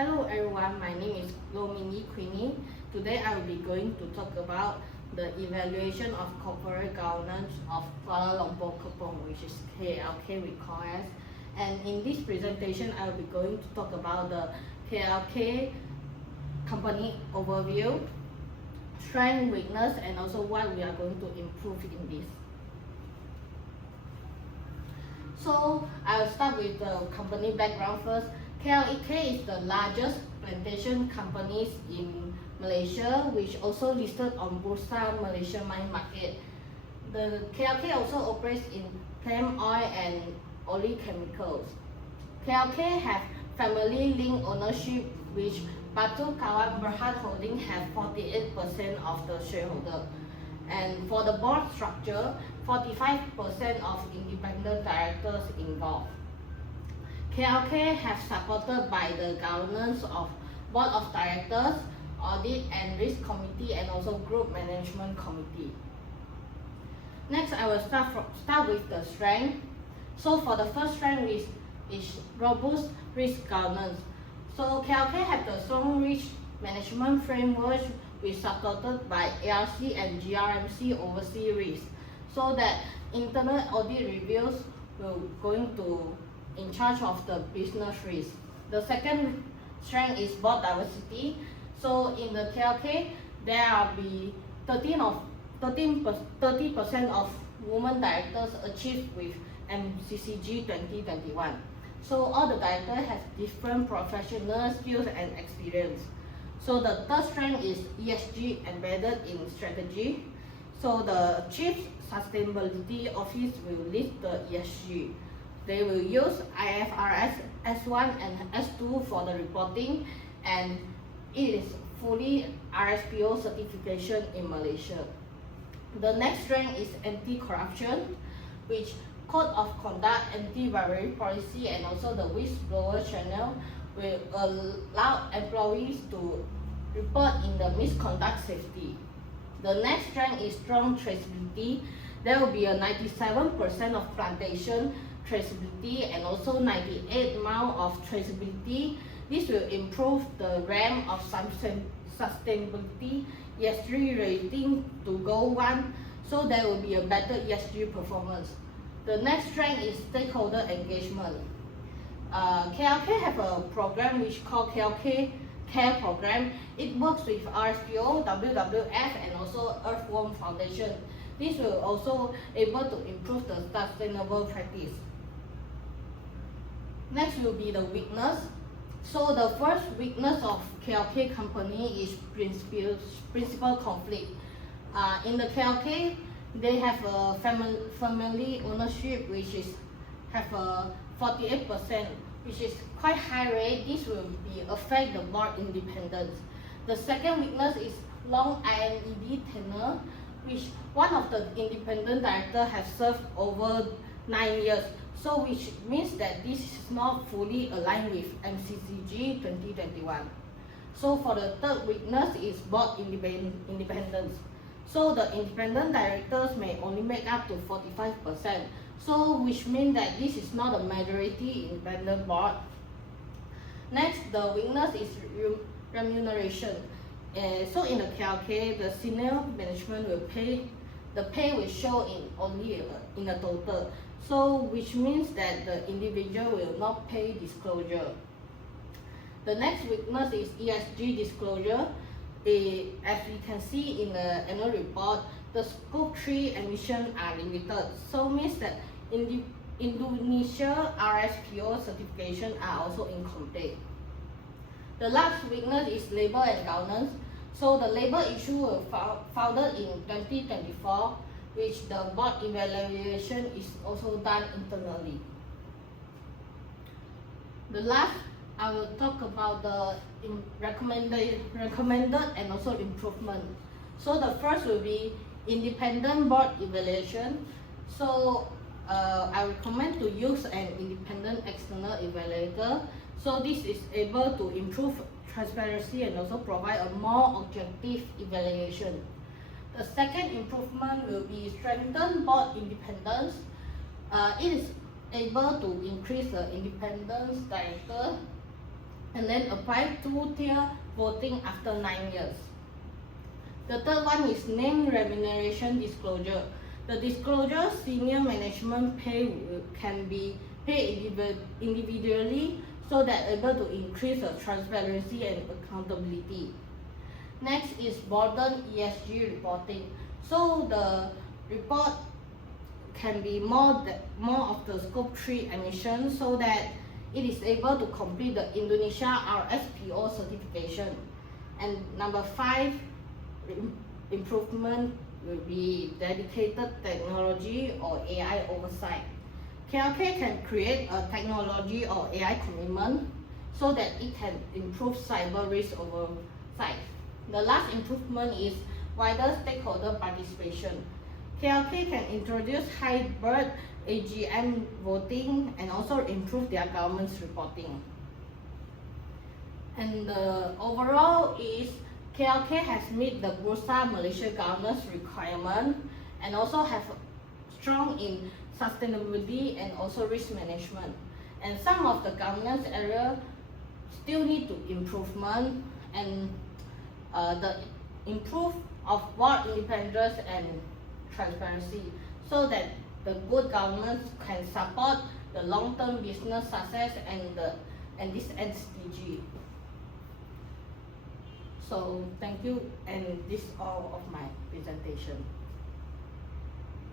Hello everyone, my name is Lomini Queenie. Today I will be going to talk about the evaluation of corporate governance of Kuala Lumpur Kepong, which is KLK we call as. And in this presentation, I will be going to talk about the KLK company overview, strength, weakness, and also what we are going to improve in this. So I will start with the company background first. KLK is the largest plantation companies in Malaysia, which also listed on Bursa Malaysia Mine Market. The KLK also operates in palm oil and oil chemicals. KLK have family-linked ownership, which Batu Kawan Berhad Holding have 48% of the shareholder. And for the board structure, 45% of independent directors involved. KLK have supported by the governance of Board of Directors, Audit and Risk Committee, and also Group Management Committee. Next, I will start with the strength. So for the first strength is robust risk governance. So KLK have the strong risk management framework which supported by ARC and GRMC oversee risk, so that internal audit reviews will going to in charge of the business risk. The second strength is board diversity. So in the KLK, there will be 30% of women directors achieved with MCCG 2021. So all the directors have different professional skills and experience. So the third strength is ESG embedded in strategy. So the Chief Sustainability Office will lead the ESG. They will use IFRS S1 and S2 for the reporting, and it is fully RSPO certification in Malaysia. The next strength is anti-corruption, which Code of Conduct, anti-bribery policy, and also the whistleblower channel will allow employees to report in the misconduct safety. The next strength is strong traceability. There will be a 97% of plantation traceability and also 98 amount of traceability. This will improve the RAM of sustainability ESG rating to go 1, so there will be a better ESG performance. The next strength is stakeholder engagement. KLK have a program which called KLK Care Program. It works with RSPO, WWF, and also Earthworm Foundation. This will also able to improve the sustainable practice. Next will be the weakness. So the first weakness of KLK company is principal conflict. In the KLK, they have a family ownership which is have a 48%, which is quite high rate. This will be affect the board independence. The second weakness is long INED tenure, which one of the independent director have served over 9 years. So which means that this is not fully aligned with MCCG 2021. So for the third weakness is board independence. So the independent directors may only make up to 45%. So which means that this is not a majority independent board. Next, the weakness is remuneration. So in the KLK, the senior management will pay, the pay will show in only in a total. So which means that the individual will not pay disclosure. The next weakness is ESG disclosure. As we can see in the annual report, the scope 3 emissions are limited. So means that Indonesia RSPO certification are also incomplete. The last weakness is labor and governance. So the labor issue was founded in 2024, which the board evaluation is also done internally. The last, I will talk about the recommended and also improvement. So the first will be independent board evaluation. So I recommend to use an independent external evaluator. So this is able to improve transparency and also provide a more objective evaluation. The second improvement will be strengthen board independence. It is able to increase the independence director and then apply two-tier voting after 9 years. The third one is name remuneration disclosure. The disclosure senior management pay can be paid individually so that able to increase the transparency and accountability. Next is broaden ESG reporting. So the report can be more of the scope 3 emissions so that it is able to complete the Indonesia RSPO certification. And number 5, improvement will be dedicated technology or AI oversight. KLK can create a technology or AI commitment so that it can improve cyber risk oversight. The last improvement is wider stakeholder participation. KLK can introduce hybrid AGM voting and also improve their government's reporting. And the overall is KLK has met the Bursa Malaysia governance requirement and also have strong in sustainability and also risk management. And some of the governance area still need to improvement, and the improve of board independence and transparency so that the good government can support the long-term business success and this SDG. So thank you, and this is all of my presentation.